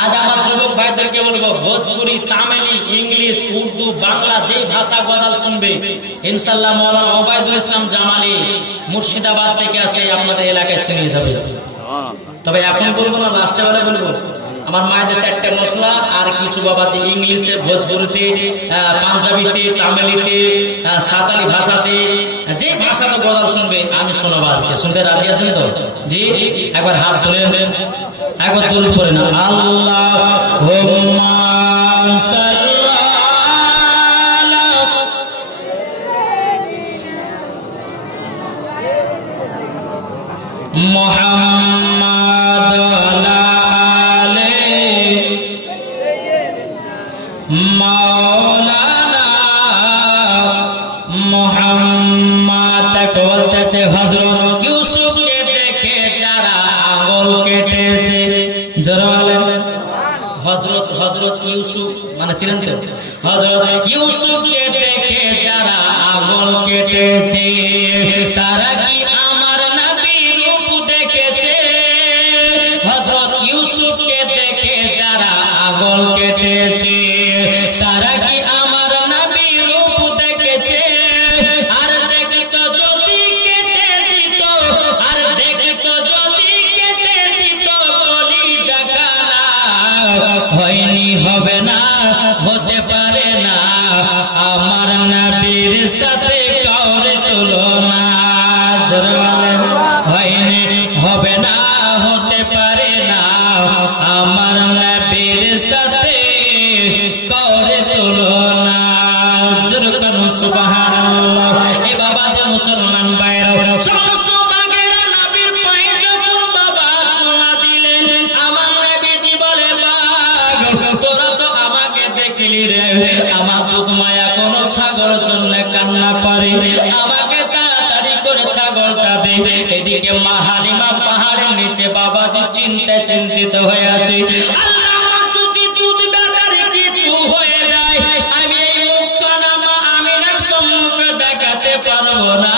আজ আমার যুবক ভাইদেরকে বলব ভোজপুরি তামিলি ইংলিশ উর্দু বাংলা যে ভাষা গজাল শুনবে ইনশাল্লাহ মৌলানা ওবায়দুল ইসলাম জামালি মুর্শিদাবাদ থেকে আসে আপনাদের এলাকায় শুনিয়ে যাবে। তবে এখন বলব না লাস্টে বেলা বলব আমার মায়েদের চারটে মশলা আর কিছু বাবা যে ইংলিশে ভোজপুরিতে পাঞ্জাবিতে তামিলিতে আহ, সাঁওতালি ভাষাতে আজকে শুনতে রাজি আছেন তো? জি? একবার হাত তুলে একবার তুলে পড়ে না। আল্লাহ মোহাম্মদ আলে হজরত ইউসুফকে দেখে যারা আঙুল কেটেছে বলেন হজরত হজরত ইউসুফ মানে ছিলেন তো? হজরত ইউসুফকে দেখে যারা আঙুল কেটেছে, তারা কি আমার নবী রূপ দেখেছে? হজরত ইউসুফকে দেখে যারা আঙুল কেটেছে হয়নি, হবে না, হতে পারে না। আমার নবীর সাথে কাউরে তুলনা। হয়নি, হবে না, হতে পারে না। আমার নবীর সাথে কাউরে তুলনা। জোরে কানু সুবহানাল্লাহ। এ বাবা যে মুসলমান বাইরে দিলি রে? আমার দুধ মায়া কোনো ছাগল জন্য কান্না করে। আমাকে তাড়াতাড়ি করে ছাগলটা দে। এদিকে মা হালিমা পাহাড়ের নিচে বাবাজি চিন্তা চিন্তিত হয়ে আছে। পারব না।